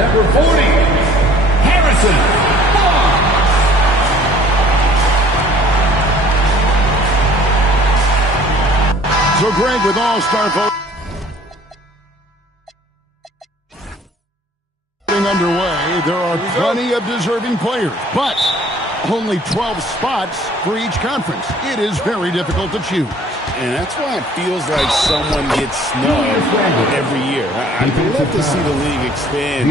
Number 40, Harrison. So, Greg, with all-star voting underway, there are plenty of deserving players, but only 12 spots for each conference. It is very difficult to choose. And that's why it feels like someone gets snubbed every year. I'd love to see the league expand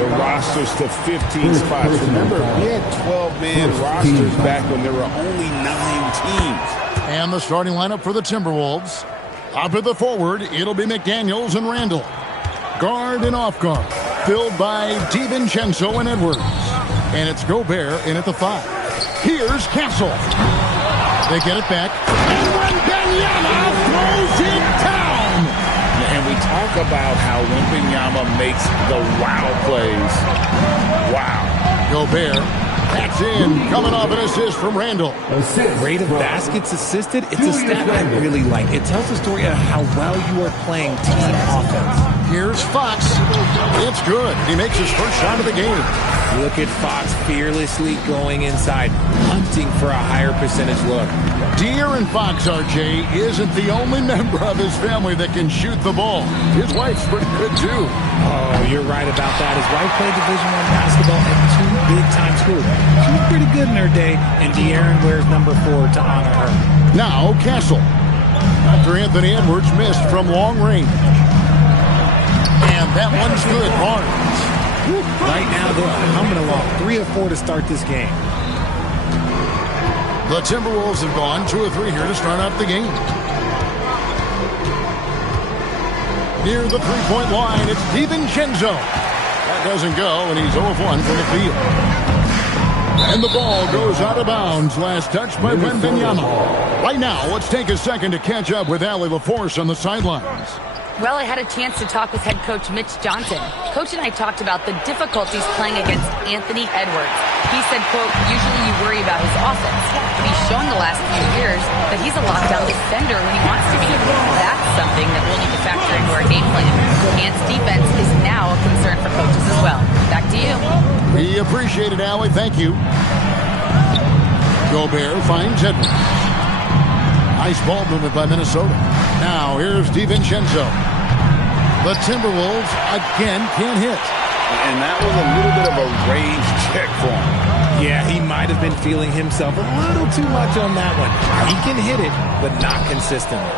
the rosters to 15 spots. Remember, we had 12-man rosters back when there were only 9 teams. And the starting lineup for the Timberwolves. Up at the forward, it'll be McDaniels and Randall. Guard and off guard, filled by DiVincenzo and Edwards. And it's Gobert in at the 5. Here's Castle. They get it back. And Wembanyama throws it down. And we talk about how Wembanyama makes the wow plays. Wow. Gobert. That's in. Coming off an assist from Randall. Rate of baskets assisted. It's a stat I really like. It tells the story of how well you are playing team offense. Here's Fox. It's good. He makes his first shot of the game. Look at Fox fearlessly going inside, hunting for a higher percentage look. De'Aaron Fox, RJ, isn't the only member of his family that can shoot the ball. His wife's pretty good, too. Oh, you're right about that. His wife played Division I basketball at 2 big-time schools. She was pretty good in her day, and De'Aaron wears number 4 to honor her. Now, Castle. After Anthony Edwards missed from long range. And that one's good. Barnes. Right now, they're humming along. 3 of 4 to start this game. The Timberwolves have gone 2 of 3 here to start out the game. Near the three-point line, it's DiVincenzo. That doesn't go, and he's 0 of 1 from the field. And the ball goes out of bounds. Last touch by Wembanyama. Right now, let's take a second to catch up with Allie LaForce on the sidelines. Well, I had a chance to talk with head coach Mitch Johnson. Coach and I talked about the difficulties playing against Anthony Edwards. He said, quote, usually you worry about his offense, but he's shown the last few years that he's a lockdown defender when he wants to be. That's something that we'll need to factor into our game plan. Ant's defense is now a concern for coaches as well. Back to you. We appreciate it, Allie. Thank you. Gobert finds Edwards. Nice ball movement by Minnesota. Now, here's DiVincenzo. The Timberwolves again can't hit. And that was a little bit of a rage check for him. Yeah, he might have been feeling himself a little too much on that one. He can hit it, but not consistently.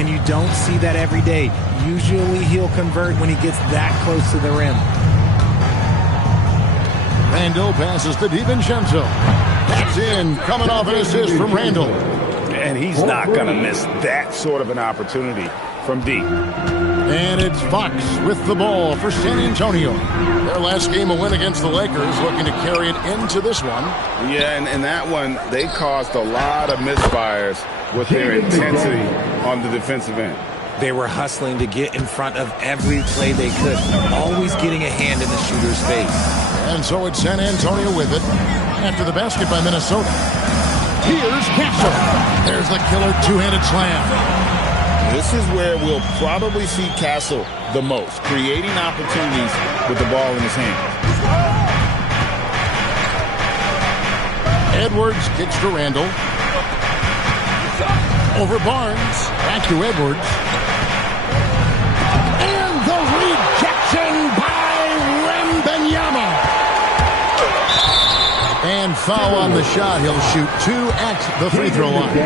And you don't see that every day. Usually he'll convert when he gets that close to the rim. Randall passes to DiVincenzo. That's in. Coming off an assist from Randall. And he's not going to miss that sort of an opportunity from deep. And it's Fox with the ball for San Antonio. Their last game, a win against the Lakers, looking to carry it into this one. Yeah, and in that one, they caused a lot of misfires with their intensity on the defensive end. They were hustling to get in front of every play they could, always getting a hand in the shooter's face. And so it's San Antonio with it after the basket by Minnesota. Here's Castle. There's the killer two-handed slam. This is where we'll probably see Castle the most, creating opportunities with the ball in his hand. Edwards kicks to Randall. Over Barnes. Back to Edwards. And the rejection by Wembanyama. And foul on the shot. He'll shoot 2 at the free throw line.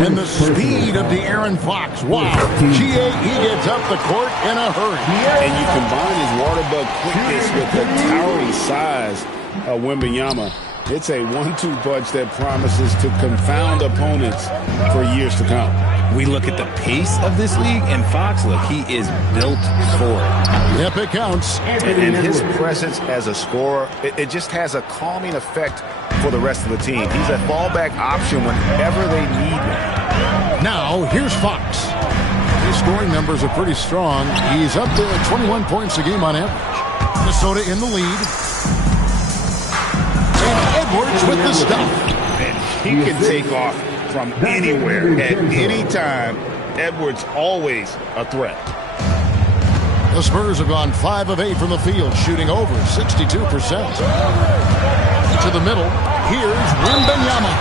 And the speed of De'Aaron Fox. Wow. He gets up the court in a hurry. And you combine his water bug quickness with the towering size of Wembanyama. It's a 1-2 punch that promises to confound opponents for years to come. We look at the pace of this league, and Fox, look, he is built for it. Yep, it counts. And his presence as a scorer, it just has a calming effect for the rest of the team. He's a fallback option whenever they need him. Now, here's Fox. His scoring numbers are pretty strong. He's up there at 21 points a game on average. Minnesota in the lead. And Edwards with the stuff. And he can take off from anywhere at any time. Edwards always a threat. The Spurs have gone 5 of 8 from the field, shooting over 62%. To the middle, here's Wembanyama.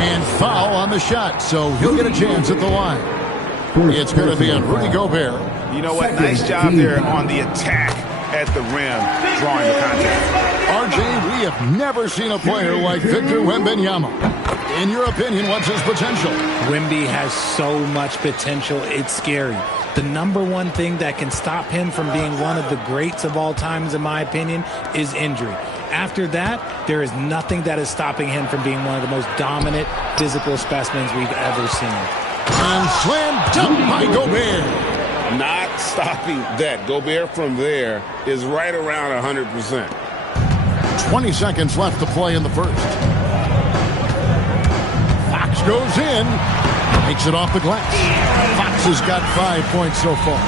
And foul on the shot, so he'll get a chance at the line. It's going to be on Rudy Gobert. You know what? Nice job there on the attack at the rim, drawing the contact. RJ, we have never seen a player like Victor Wembanyama. In your opinion, what's his potential? Wemby has so much potential, it's scary. The number one thing that can stop him from being one of the greats of all times, in my opinion, is injury. After that, there is nothing that is stopping him from being one of the most dominant physical specimens we've ever seen. And slam dunk by Gobert. Not stopping that. Gobert from there is right around 100%. 20 seconds left to play in the first. Fox goes in. Takes it off the glass. Fox has got 5 points so far.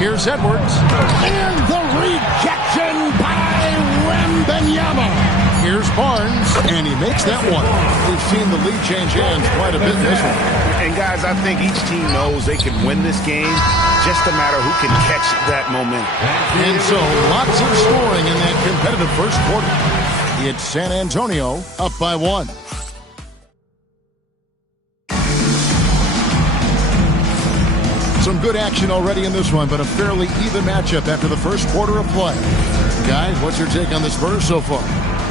Here's Edwards. And the rejection by Wembanyama. Here's Barnes, and he makes that one. We've seen the lead change hands quite a bit in this one. And guys, I think each team knows they can win this game. Just a matter who can catch that momentum. And so, lots of scoring in that competitive first quarter. It's San Antonio up by 1. Some good action already in this one, but a fairly even matchup after the first quarter of play. Guys, what's your take on the Spurs so far?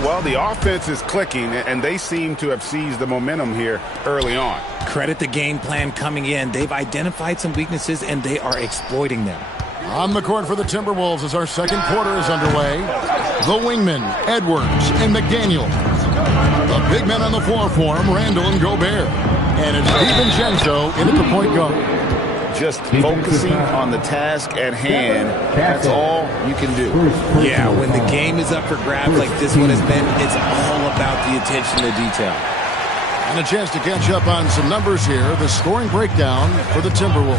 Well, the offense is clicking, and they seem to have seized the momentum here early on. Credit the game plan coming in. They've identified some weaknesses, and they are exploiting them. On the court for the Timberwolves as our second quarter is underway. The wingmen, Edwards and McDaniel. The big men on the floor for him, Randall and Gobert. And it's DiVincenzo in at the point guard. Just focusing on the task at hand, that's all you can do. Yeah, when the game is up for grabs like this one has been, it's all about the attention to detail. And a chance to catch up on some numbers here. The scoring breakdown for the Timberwolves.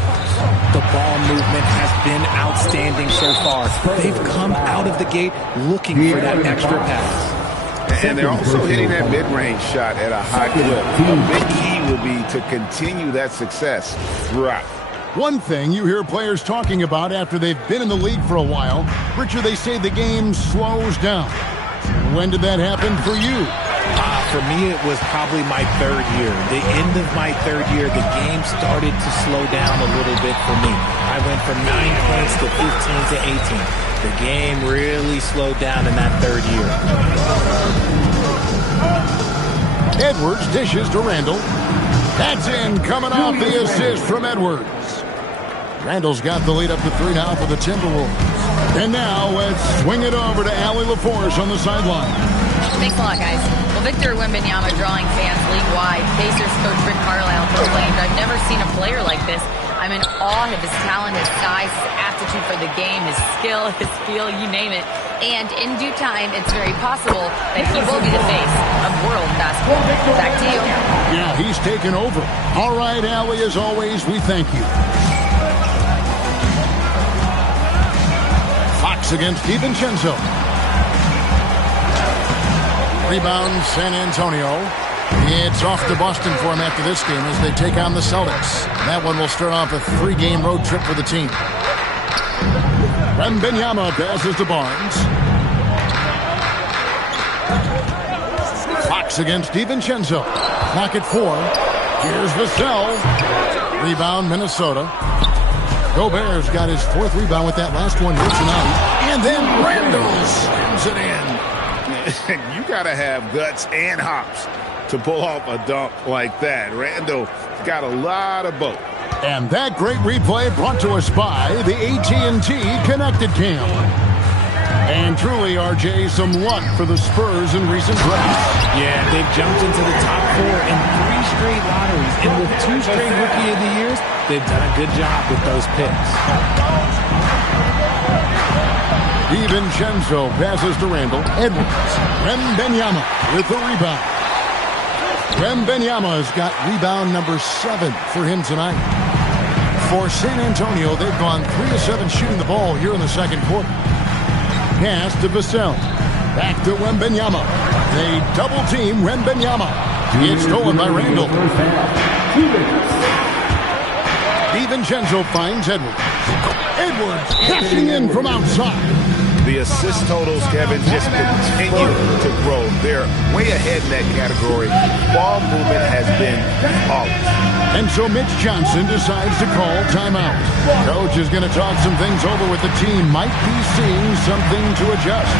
The ball movement has been outstanding so far. They've come out of the gate looking for that extra pass. And they're also hitting that mid-range shot at a high clip. A big key will be to continue that success throughout. One thing you hear players talking about after they've been in the league for a while, Richard, they say the game slows down. When did that happen for you? For me, it was probably my third year. The end of my third year, the game started to slow down a little bit for me. I went from 9 points to 15 to 18. The game really slowed down in that third year. Edwards dishes to Randall. That's in, coming off the assist from Edwards. Randall's got the lead up to 3 now for the Timberwolves. And now let's swing it over to Allie LaForce on the sideline. Thanks a lot, guys. Well, Victor Wembanyama drawing fans league-wide. Pacers coach Rick Carlisle proclaimed, "I've never seen a player like this. I'm in awe of his talent, his size, his aptitude for the game, his skill, his feel, you name it. And in due time, it's very possible that he will be the face of world basketball." Back to you. Yeah, he's taken over. All right, Allie, as always, we thank you. Fox against DiVincenzo. Rebound, San Antonio. It's off to Boston for him after this game as they take on the Celtics. That one will start off a 3-game road trip for the team. Wembanyama passes to Barnes. Fox against DiVincenzo. Clock at 4. Here's Vassell. Rebound, Minnesota. Gobert's got his 4th rebound with that last one here tonight. And then Randall slams it in. You got to have guts and hops to pull off a dunk like that. Randall got a lot of both. And that great replay brought to us by the AT&T Connected Cam. And truly, RJ, some luck for the Spurs in recent drafts. Yeah, they've jumped into the top 4 in 3 straight lotteries. And with 2 straight Rookie of the Years, they've done a good job with those picks. DiVincenzo passes to Randall. Edwards. Wembanyama with the rebound. Wembanyama has got rebound number 7 for him tonight. For San Antonio, they've gone 3 of 7 shooting the ball here in the second quarter. Pass to Vassell. Back to Wembanyama. They double-team Wembanyama. It's stolen by Randall. DiVincenzo finds Edwards. Edwards cashing in from outside. The assist totals, Kevin, just continue to grow. They're way ahead in that category. Ball movement has been flawless. And so Mitch Johnson decides to call timeout. Coach is going to talk some things over with the team. Might be seeing something to adjust.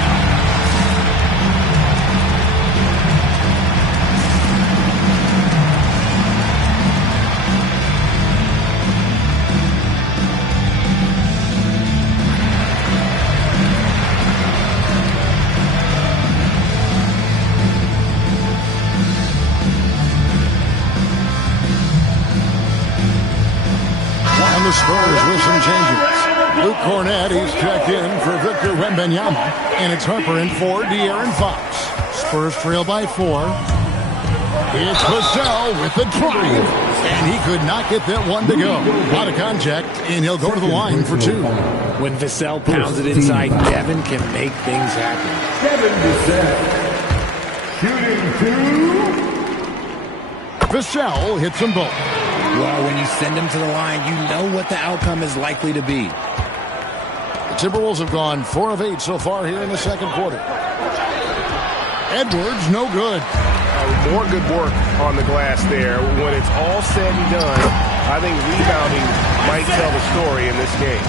The Spurs with some changes. Luke Cornett, he's checked in for Victor Wembanyama. And it's Harper in for De'Aaron Fox. Spurs trail by 4. It's Vassell with the drive. And he could not get that one to go. A lot of contact, and he'll go to the line for 2. When Vassell pounds it inside, Devin can make things happen. Devin Vassell, shooting 2. Vassell hits them both. Well, when you send him to the line, you know what the outcome is likely to be. The Timberwolves have gone 4 of 8 so far here in the second quarter. Edwards, no good. More good work on the glass there. When it's all said and done, I think rebounding might tell the story in this game.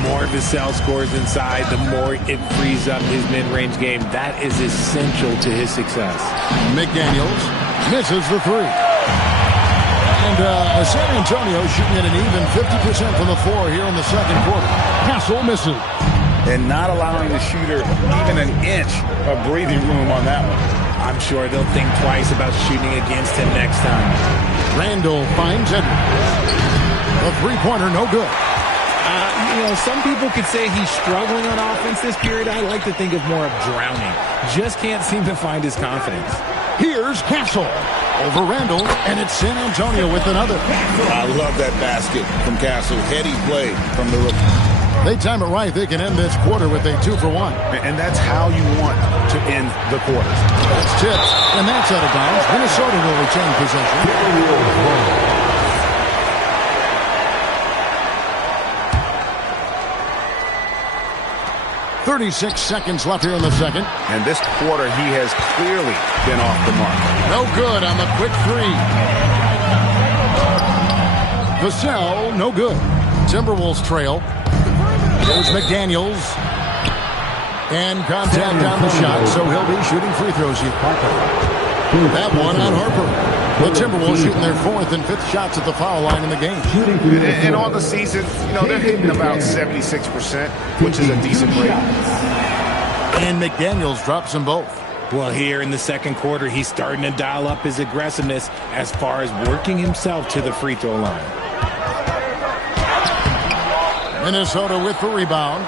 More Vassell scores inside, the more it frees up his mid-range game. That is essential to his success. McDaniels misses the 3. And San Antonio shooting at an even 50% from the floor here in the second quarter. Castle misses. And not allowing the shooter even an inch of breathing room on that one. I'm sure they'll think twice about shooting against him next time. Randall finds Edwards. The three-pointer, no good. Some people could say he's struggling on offense this period. I like to think of more of drowning. Just can't seem to find his confidence. Here's Castle over Randall, and it's San Antonio with another. I love that basket from Castle. Heady play from the rookie. They time it right. They can end this quarter with a 2-for-1. And that's how you want to end the quarters. It's tipped, and that's out of bounds. Minnesota will retain possession. 36 seconds left here in the second. And this quarter, he has clearly been off the mark. No good on the quick 3. Vassell, no good. Timberwolves trail. There's McDaniels. And contact on the shot, so he'll be shooting free throws here. That one on Harper. The Timberwolves shooting their 4th and 5th shots at the foul line in the game. And on the season, they're hitting about 76%, which is a decent rate. And McDaniels drops them both. Well, here in the second quarter, he's starting to dial up his aggressiveness as far as working himself to the free throw line. Minnesota with the rebound.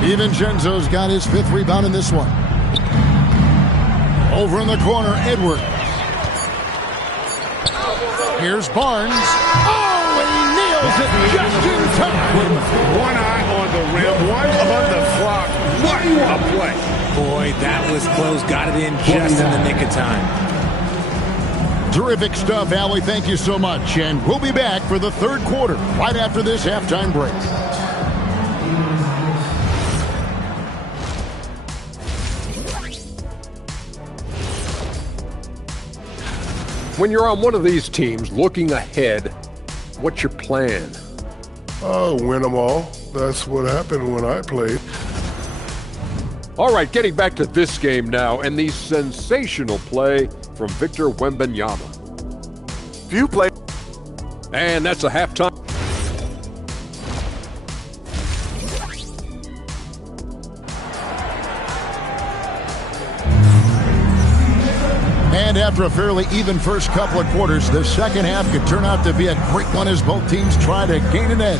DiVincenzo's got his 5th rebound in this one. Over in the corner, Edwards. Here's Barnes. Oh, and he nails it just in time. One eye on the rim, one on the clock. What a play. Boy, that was close. Got it in just in the nick of time. Terrific stuff, Allie. Thank you so much. And we'll be back for the third quarter right after this halftime break. When you're on one of these teams looking ahead, what's your plan? Win them all. That's what happened when I played. All right, getting back to this game now and the sensational play from Victor Wembanyama. Few play. And that's a halftime. And after a fairly even first couple of quarters, the second half could turn out to be a great one as both teams try to gain an edge.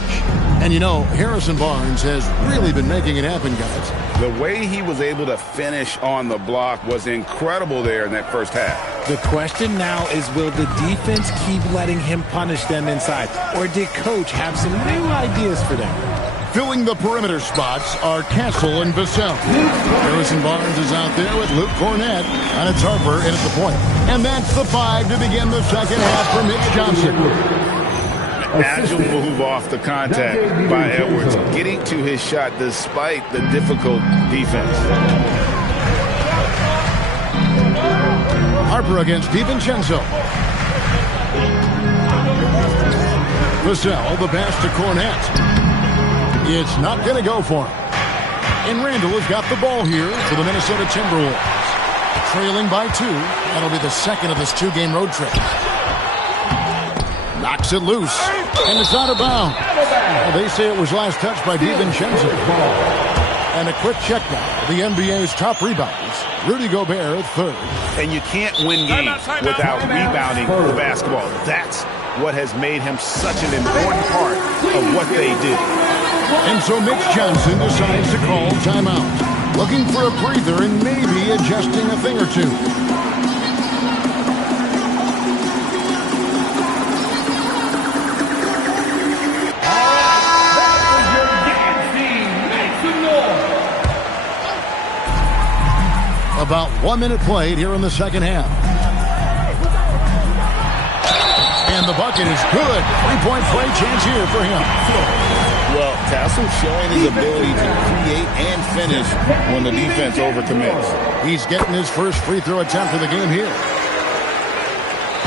And Harrison Barnes has really been making it happen, guys. The way he was able to finish on the block was incredible there in that first half. The question now is, will the defense keep letting him punish them inside? Or did Coach have some new ideas for them? Filling the perimeter spots are Castle and Vassell. Harrison Barnes is out there with Luke Cornett, and it's Harper in at the point. And that's the 5 to begin the second half for Mitch Johnson. Agile move off the contact by Edwards, getting to his shot despite the difficult defense. Harper against DiVincenzo. Vassell, the pass to Cornette. It's not going to go for him. And Randall has got the ball here for the Minnesota Timberwolves. Trailing by 2. That'll be the second of this 2-game road trip. Knocks it loose. And it's out of bounds. Well, they say it was last touched by DiVincenzo. And a quick check now. The NBA's top rebounders. Rudy Gobert at 3rd. And you can't win games without rebounding the basketball. That's what has made him such an important part of what they do. And so Mitch Johnson decides to call timeout. Looking for a breather and maybe adjusting a thing or two. About 1 minute played here in the second half. And the bucket is good. 3-point play chance here for him. Well, Tassel showing his ability to create and finish when the defense overcommits. He's getting his first free throw attempt of the game here.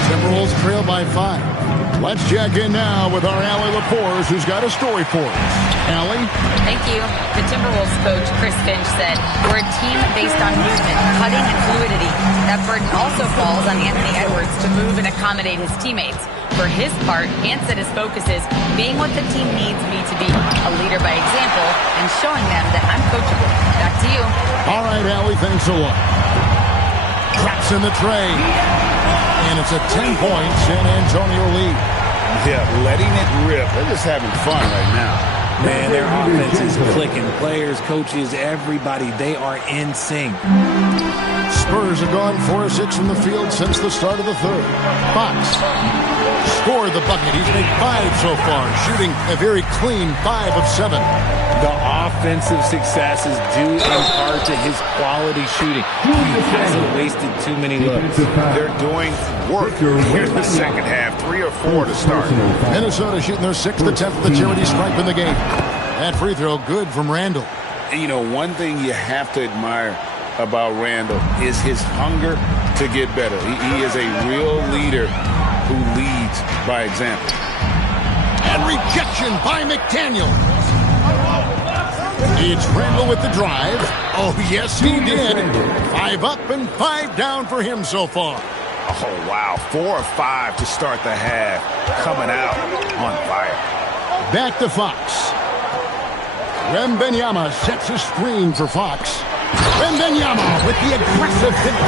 Timberwolves trail by 5. Let's check in now with our Allie LaForce, who's got a story for us. Allie? Thank you. The Timberwolves coach, Chris Finch, said, "We're a team based on movement, cutting, and fluidity. That burden also falls on Anthony Edwards to move and accommodate his teammates. For his part, Ant said his focus is being what the team needs me to be, a leader by example, and showing them that I'm coachable." Back to you. All right, Allie, thanks a lot. Drops in the tray. And it's a 10-point San Antonio lead. Yeah, letting it rip. They're just having fun right now. Man, their offense is clicking. Players, coaches, everybody, they are in sync. Spurs have gone 4 of 6 from the field since the start of the third. Fox scored the bucket. He's made 5 so far, shooting a very clean 5 of 7. The offensive success is due in part to his quality shooting. He hasn't wasted too many looks. They're doing work here in the second half. 3 or 4 to start. Minnesota shooting their 6th attempt at the charity stripe in the game. That free throw good from Randall. And, you know, one thing you have to admire about Randall is his hunger to get better. He is a real leader who leads by example. And rejection by McDaniel. It's Randall with the drive. Oh, yes, he did. 5 up and 5 down for him so far. Oh, wow. 4 of 5 to start the half. Coming out on fire. Back to Fox. Wembanyama sets a screen for Fox. Wembanyama with the aggressive finish.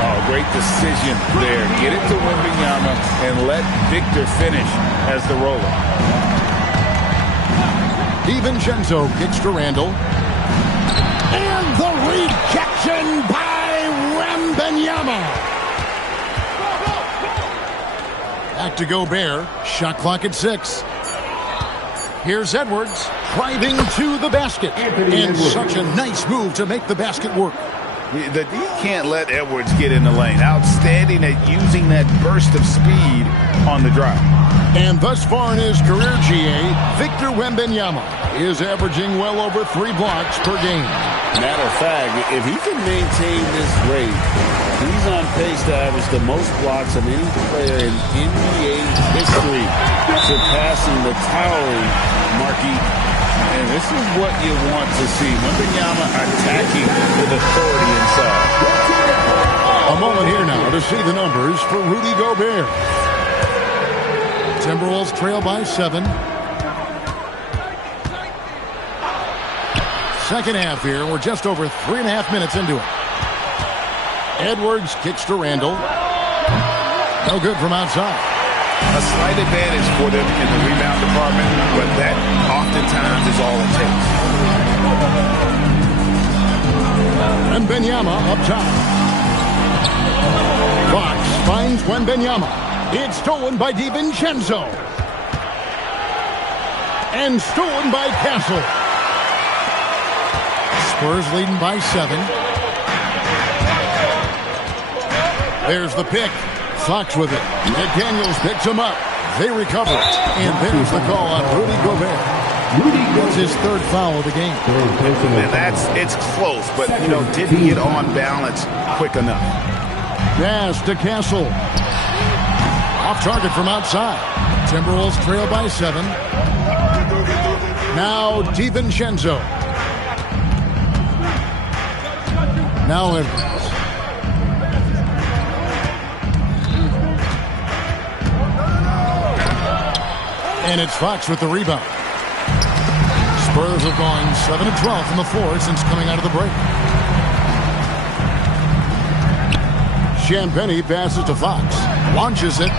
Oh, great decision there. Get it to Wembanyama and let Victor finish as the roller. DiVincenzo kicks to Randall. And the rejection by Wembanyama. Back to Gobert. Shot clock at 6. Here's Edwards driving to the basket. And such a nice move to make the basket work. You can't let Edwards get in the lane. Outstanding at using that burst of speed on the drive. And thus far in his career, GA, Victor Wembanyama is averaging well over 3 blocks per game. Matter of fact, if he can maintain this rate, he's on pace to average the most blocks of any player in NBA history, surpassing the towering Marquis. And this is what you want to see. Wembanyama attacking with authority inside. A moment here now to see the numbers for Rudy Gobert. Timberwolves trail by 7. Second half here. We're just over 3.5 minutes into it. Edwards kicks to Randall. No good from outside. A slight advantage for them in the rebound department, but that oftentimes is all it takes. Wembanyama up top. Fox finds Wembanyama. It's stolen by DiVincenzo. And stolen by Castle. Spurs leading by 7. There's the pick. Fox with it. McDaniels picks him up. They recover it. And there's the call on Rudy Gobert. That's his third foul of the game. And it's close, but, didn't get on balance quick enough. Pass to Castle. Off target from outside. Timberwolves trail by 7. Now DiVincenzo. Now Edwards. And it's Fox with the rebound. Spurs have gone 7-12 from the floor since coming out of the break. Champagnie passes to Fox. Launches it.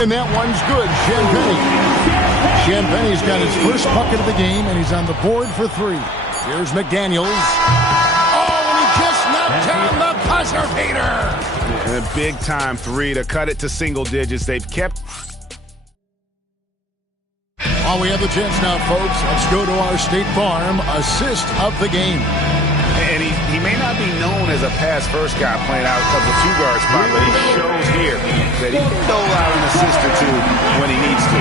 And that one's good. Champagnie's got his first bucket of the game, and he's on the board for 3. Here's McDaniels. Oh, and he just knocked down the buzzer beater. And a big-time 3 to cut it to single digits. They've kept... While we have the chance now, folks, let's go to our State Farm assist of the game. And he may not be known as a pass-first guy playing out of the 2-guard spot, but he shows here that he can dole out an assist or 2 when he needs to.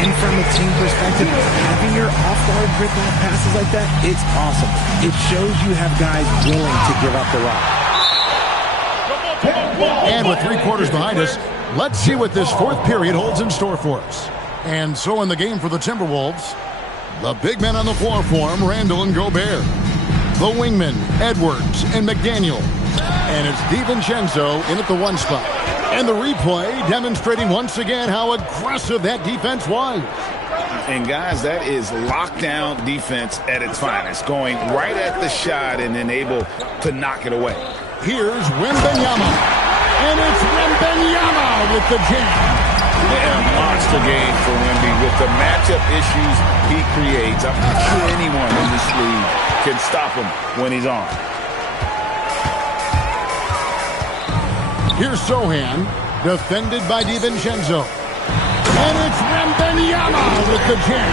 And from a team perspective, having your off-guard rip off passes like that, it's awesome. It shows you have guys willing to give up the rock. And with 3 quarters behind us, let's see what this fourth period holds in store for us. And so in the game for the Timberwolves, the big men on the floor for him, Randall and Gobert. The wingmen, Edwards and McDaniel. And it's DiVincenzo in at the 1 spot. And the replay demonstrating once again how aggressive that defense was. And guys, that is lockdown defense at its finest. Going right at the shot and then able to knock it away. Here's Wembanyama. And it's Wembanyama with the jam. And a monster game for Wemby with the matchup issues he creates. I'm not sure anyone in this league can stop him when he's on. Here's Sohan, defended by DiVincenzo. And it's Wembanyama with the jam.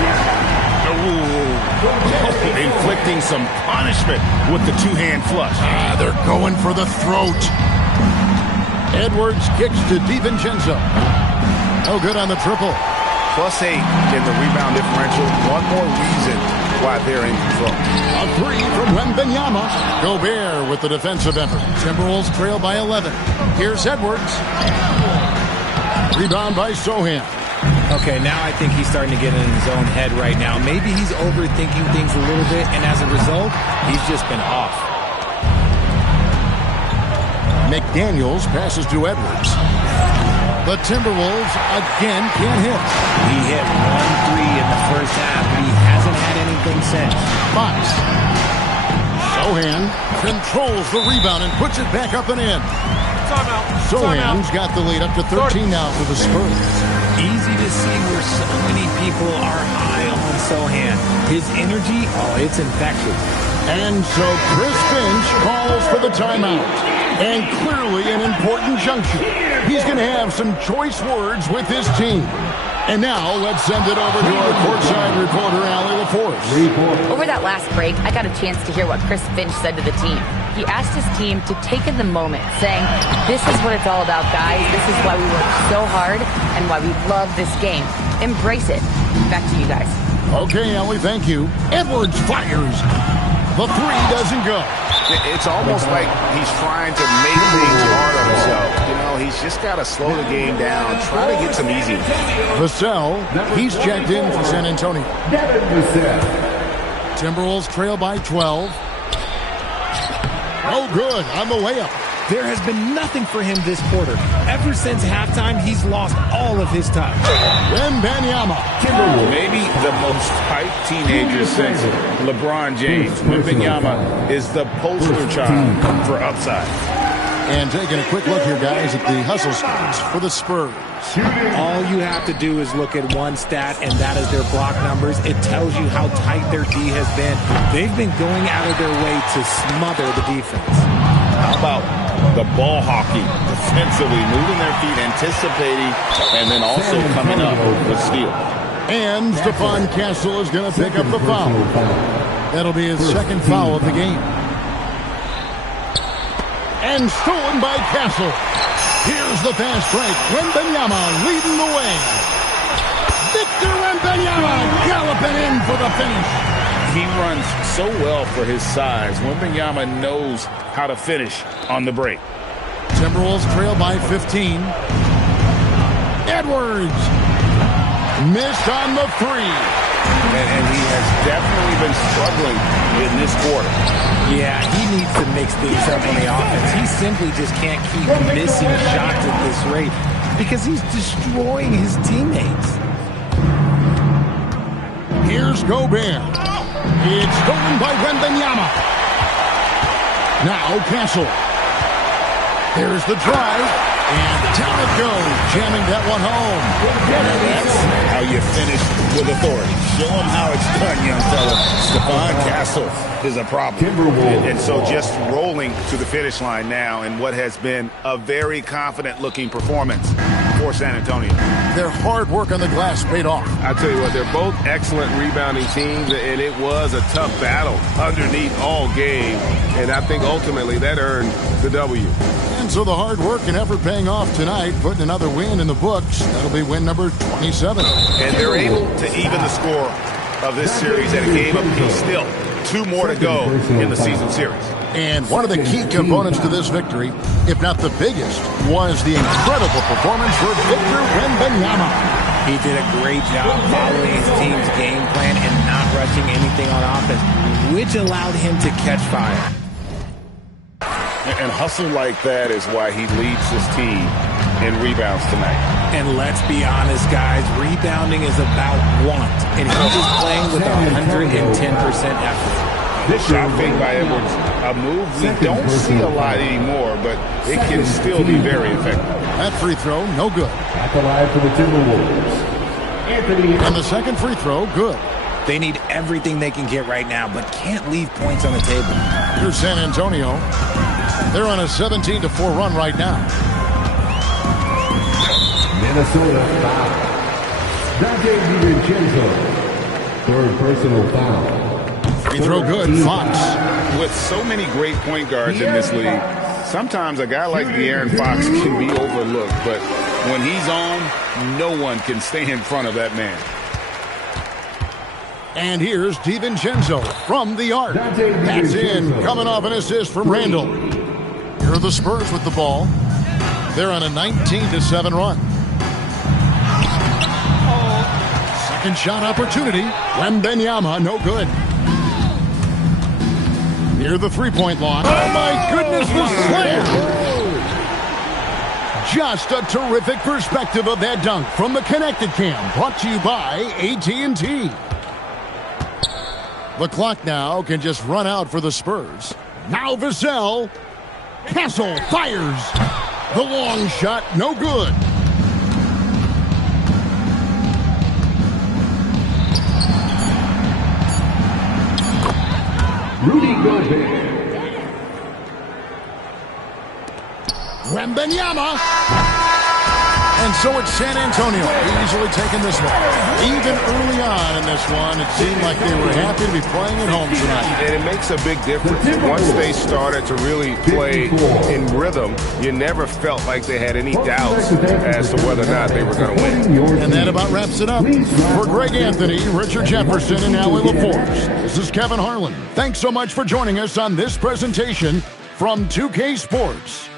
Inflicting some punishment with the 2-hand flush. They're going for the throat. Edwards kicks to DiVincenzo. Oh, good on the triple. +8 in the rebound differential. One more reason why they're in control. A 3 from Wembanyama. Gobert with the defensive effort. Timberwolves trail by 11. Here's Edwards. Rebound by Sohan. Okay, now I think he's starting to get in his own head right now. Maybe he's overthinking things a little bit, and as a result, he's just been off. McDaniels passes to Edwards. The Timberwolves again can't hit. He hit 1 3 in the first half, but he hasn't had anything since. Fox. Sohan controls the rebound and puts it back up and in. Sohan's got the lead up to 13 now for the Spurs. Easy to see where so many people are high on Sohan. His energy, it's infectious. And so Chris Finch calls for the timeout. And clearly an important juncture. He's going to have some choice words with his team. And now let's send it over to our courtside reporter, Allie LaForce. Over that last break, I got a chance to hear what Chris Finch said to the team. He asked his team to take in the moment, saying, "This is what it's all about, guys. This is why we work so hard and why we love this game. Embrace it." Back to you guys. Okay, Ellie, thank you. Edwards fires. The 3 doesn't go. It's almost like he's trying to make things hard on himself. He's just got to slow the game down, try to get some easy. Vassell, he's checked in for San Antonio. Timberwolves trail by 12. Oh, good on the layup. There has been nothing for him this quarter. Ever since halftime, he's lost all of his touch. Wembanyama. Maybe the most hyped teenager since LeBron James. Wembanyama is the poster child for upside. And taking a quick look here, guys, at the hustle stats for the Spurs. All you have to do is look at one stat, and that is their block numbers. It tells you how tight their D has been. They've been going out of their way to smother the defense. How about the ball hockey defensively, moving their feet, anticipating, and then also coming up with steal. And Stephon Castle is going to pick up the foul. That'll be his second foul of the game. And stolen by Castle. Here's the fast break. Wembanyama leading the way. Victor Wembanyama galloping in for the finish. He runs so well for his size. Wembanyama knows how to finish on the break. Timberwolves trail by 15. Edwards missed on the three. And he has definitely been struggling in this quarter. Yeah, he needs to mix things up on the offense. He simply just can't keep missing shots at this rate because he's destroying his teammates. Here's Gobert. It's stolen by Wembanyama. Now Castle. There's the drive. And down it goes, jamming that one home. That's how you finish with authority. Show him how it's done, young fella. Stephon Castle is a problem. And so just rolling to the finish line now in what has been a very confident-looking performance for San Antonio. Their hard work on the glass paid off. I tell you what, they're both excellent rebounding teams, and it was a tough battle underneath all game. And I think ultimately that earned the W. And so the hard work and effort paying off tonight, putting another win in the books. That'll be win number 27. And they're able to even the score of this series at a game apiece. Still, 2 more to go in the season series. And one of the key components to this victory, if not the biggest, was the incredible performance for Victor Wembanyama. He did a great job following his team's game plan and not rushing anything on offense, which allowed him to catch fire. And hustle like that is why he leads his team in rebounds tonight. And let's be honest, guys, rebounding is about want. And he's just playing with 110% effort. This shot fake by Edwards, a move we don't see a lot anymore, but it can still be very effective. That free throw, no good. At the line for the Timberwolves, Anthony. And the second free throw, good. They need everything they can get right now, but can't leave points on the table. Here's San Antonio. They're on a 17-4 run right now. Minnesota foul. Dante DiVincenzo. Third personal foul. Free throw good, Fox. With so many great point guards in this league, sometimes a guy like De'Aaron Fox can be overlooked, but when he's on, no one can stay in front of that man. And here's DiVincenzo from the arc. That's in, coming off an assist from Randall. Here are the Spurs with the ball. They're on a 19-7 run. Second shot opportunity. Wembanyama, no good. Near the three-point line. Oh, my goodness, the slam! Just a terrific perspective of that dunk from the Connected Cam, brought to you by AT&T. The clock now can just run out for the Spurs. Now Vassell. Castle fires. The long shot, no good. Rudy Gobert. Wembanyama. And so it's San Antonio easily taking this one. Even early on in this one, it seemed like they were happy to be playing at home tonight. And it makes a big difference. Once they started to really play in rhythm, you never felt like they had any doubts as to whether or not they were going to win. And that about wraps it up. For Greg Anthony, Richard Jefferson, and Allie LaForce, this is Kevin Harlan. Thanks so much for joining us on this presentation from 2K Sports.